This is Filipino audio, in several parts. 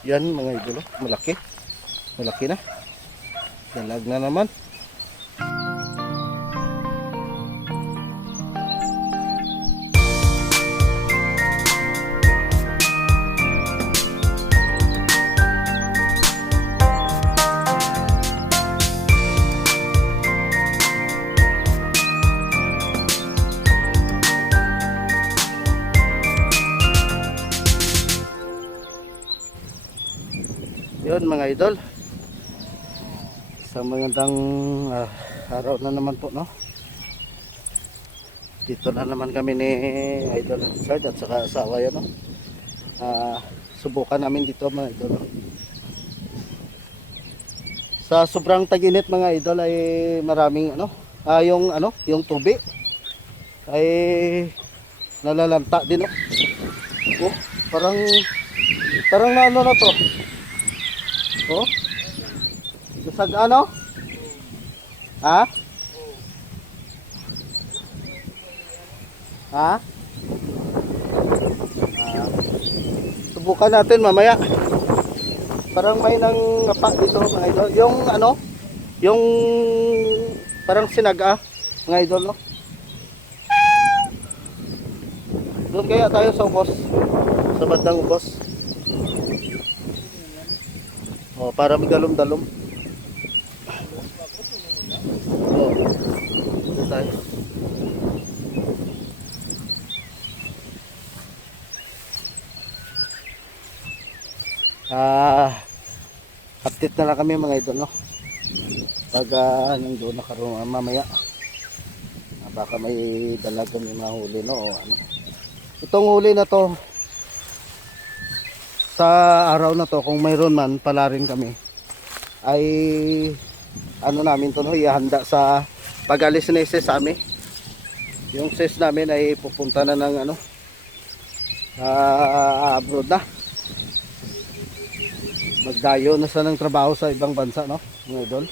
Yan mga idol, malaki. Malaki na. Dalag na naman. Yun mga idol, isang magandang araw na naman po, no? Dito na naman kami ni Idol Richard at saka asawa yan, no? Subukan namin dito mga idol, no? Sa sobrang tag-init mga idol ay maraming yung tubig ay nalalanta din, no? Oh, parang na ano na to. Oh. Bisag ano? Ha? Ha? Subukan natin mamaya. Parang may nang ngapa dito mga idol. Yung ano? Yung parang sinaga mga idol, no? Doon kaya tayo sa ubos. Sa bandang ubos. Oh, para magdalom-dalom. Oh. Dito tayo. Update na lang kami mga idol, no? Pag nandoon na karoon mamaya. Baka may dalaga may mahuli, no? O ano. Itong huli na to sa araw na to, kung mayroon man pala rin kami, ay ano namin to, no? Ihanda sa pag-alis na isa sa amin. Yung sis namin ay pupunta na ng ano, abroad na. Magdayo na sa ng trabaho sa ibang bansa, no mga idol.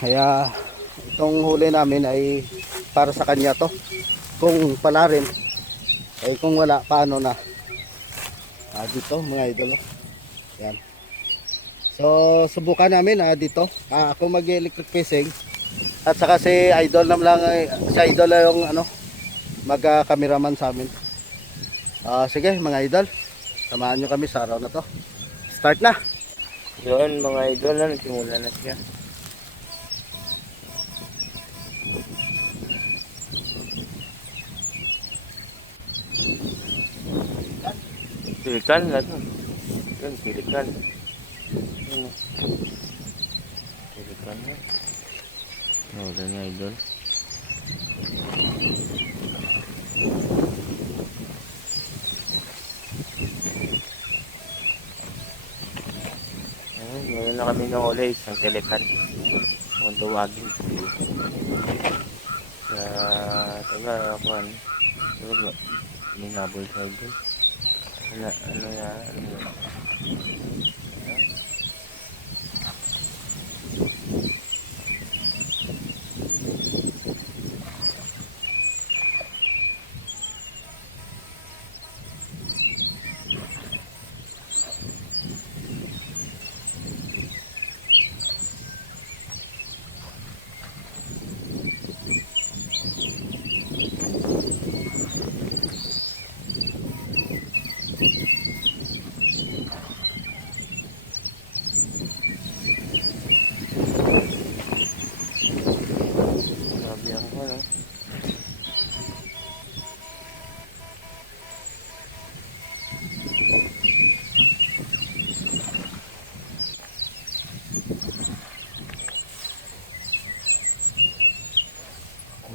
Kaya itong huli namin ay para sa kanya to. Kung pala rin ay kung wala, paano na. Dito mga idol, yan. So subukan namin dito. Ako mag-electric fishing at saka si idol lang, si idol yung ano, mag-cameraman sa amin. Sige mga idol, samahan nyo kami sa araw na to. Start na. Yun mga idol, nagsimula na siya. Pilikan na to. Yan, pilikan. Pilikan na. Wala na idol. Wala na kami ng ulay, isang pilikan. Kung tawagin. Taga, kuhan. May nabol sa idol. Ano yan?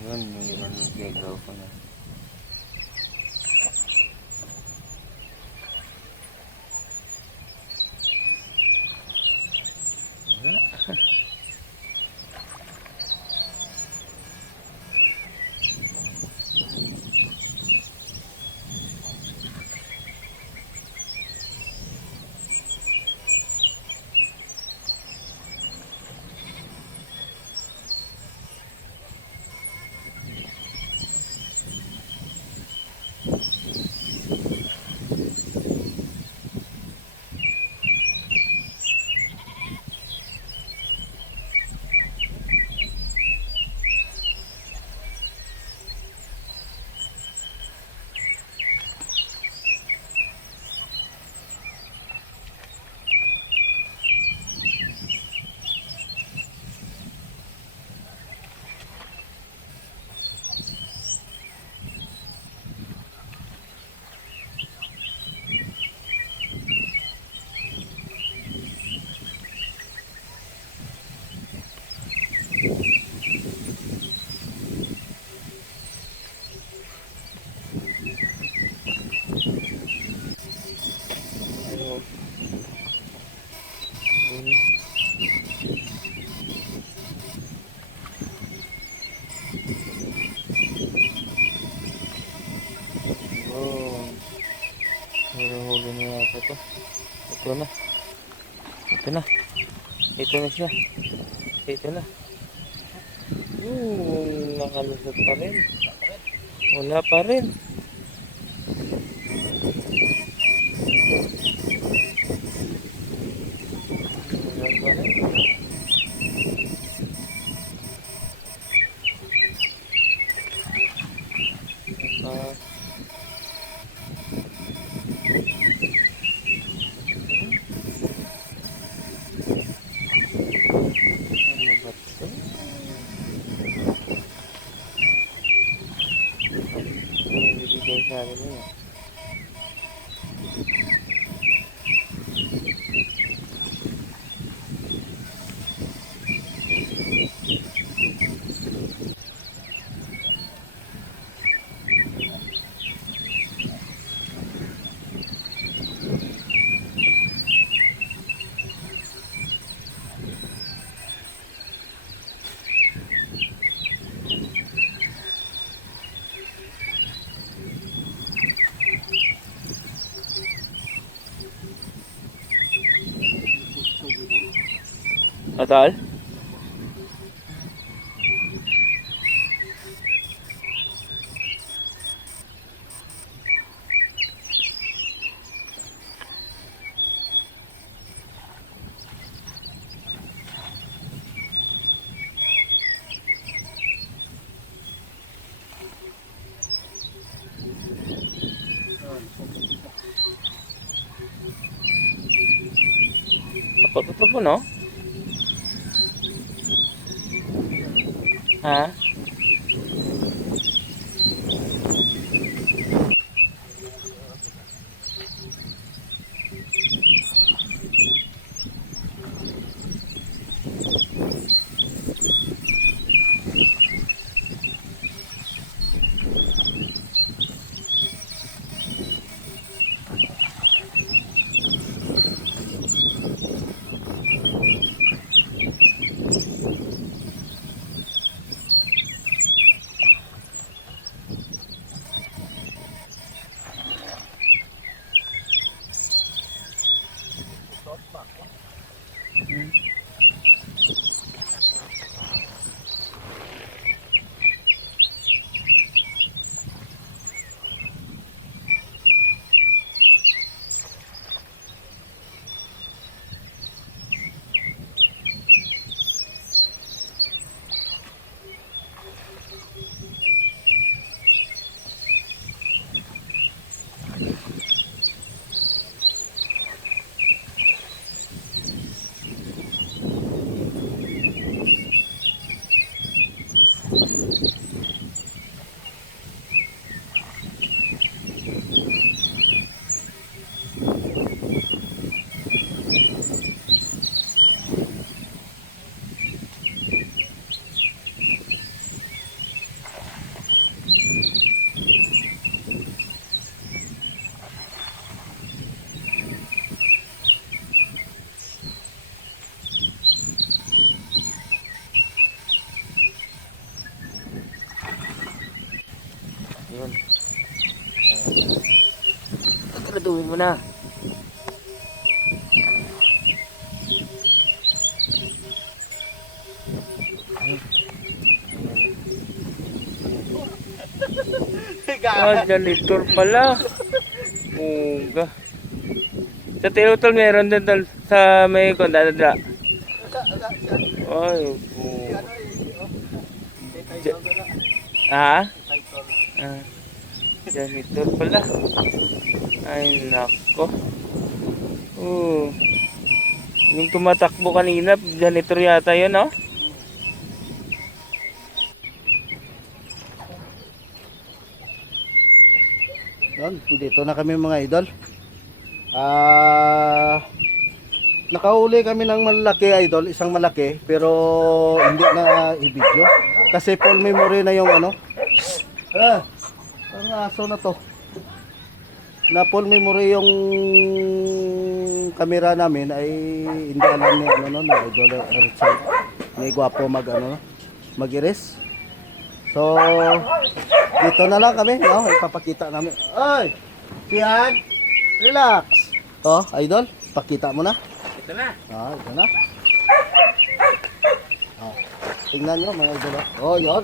Yun, yung iwan ng playground ko na. Ito na. Ito na siya. Ito na. Nakalusot pa rin. Wala pa rin. Wala pa rin. Ah. Ano ba ito? Anong bibigay sa akin yun? Atal? Kapag mo, no? Ha? Yun. Graduhin mo na. Ah, janitor pala. Muga. Sa Tilutol meron din tol sa may kondada. Ay, ah? Ah, janitor pala. Ay, nako. Yung tumatakbo kanina, janitor yata yun, no? Yun, dito na kami mga idol. Nakahuli kami ng malaki idol, isang malaki, pero hindi na i-video. Kasi full memory na yung ano. Ang aso na to. Na full memory yung camera namin ay hindi alam ni ano no, na idol Richard. Ni gwapo mag-iris. So dito na lang kami, no? Ipapakita namin. Ay! Siyan! Relax! Oh, idol, pakita mo na. Ito na. Ito na. Tingnan nyo mga idol. Yun.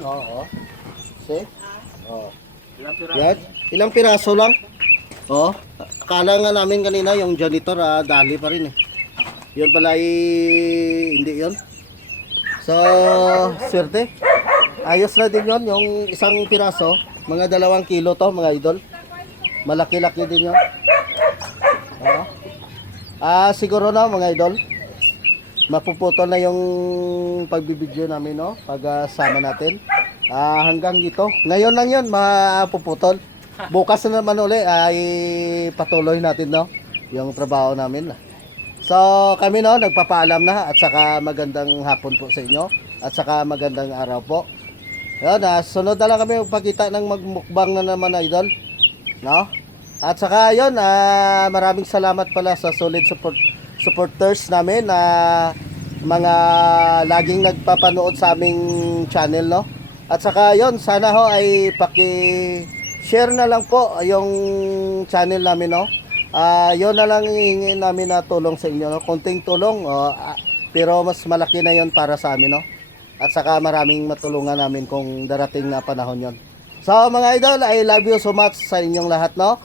See? Ilang pira? Yan. Ilang piraso lang. Akala nga namin kanina yung janitor, dali pa rin eh. Yun pala hindi yun. So, swerte. Ayos na din yun, yung isang piraso. Mga 2 kilo to mga idol. Malaki-laki din yun. Siguro na mga idol. Mapuputol na yung pagbibideo namin, no? Pag sama natin. Hanggang dito. Ngayon lang yun, mapuputol. Bukas na naman uli ay patuloy natin, no? Yung trabaho namin. So, kami, no, nagpapaalam na at saka magandang hapon po sa inyo at saka magandang araw po. Yun, sunod na lang kami magpakita ng magmukbang na naman, idol. No? At saka yun, maraming salamat pala sa solid supporters namin na mga laging nagpapanood sa aming channel, no? At saka yun, sana ho ay paki-share na lang po yung channel namin, no? Yun na lang hihingin namin na tulong sa inyo, no? Konting tulong, pero mas malaki na yon para sa amin, no? At saka maraming matulungan namin kung darating na panahon yon. So mga idol, I love you so much sa inyong lahat, no?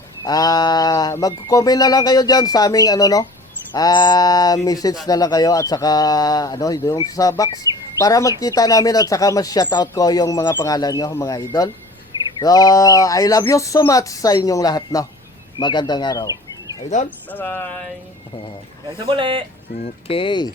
Mag-comment na lang kayo dyan sa aming no? Message na lang kayo at saka yung sa box para magkita namin at saka mas-shoutout ko yung mga pangalan nyo, mga idol. So, I love you so much sa inyong lahat, no? Magandang araw. Idol? Bye-bye. Hanggang sa muli. Okay.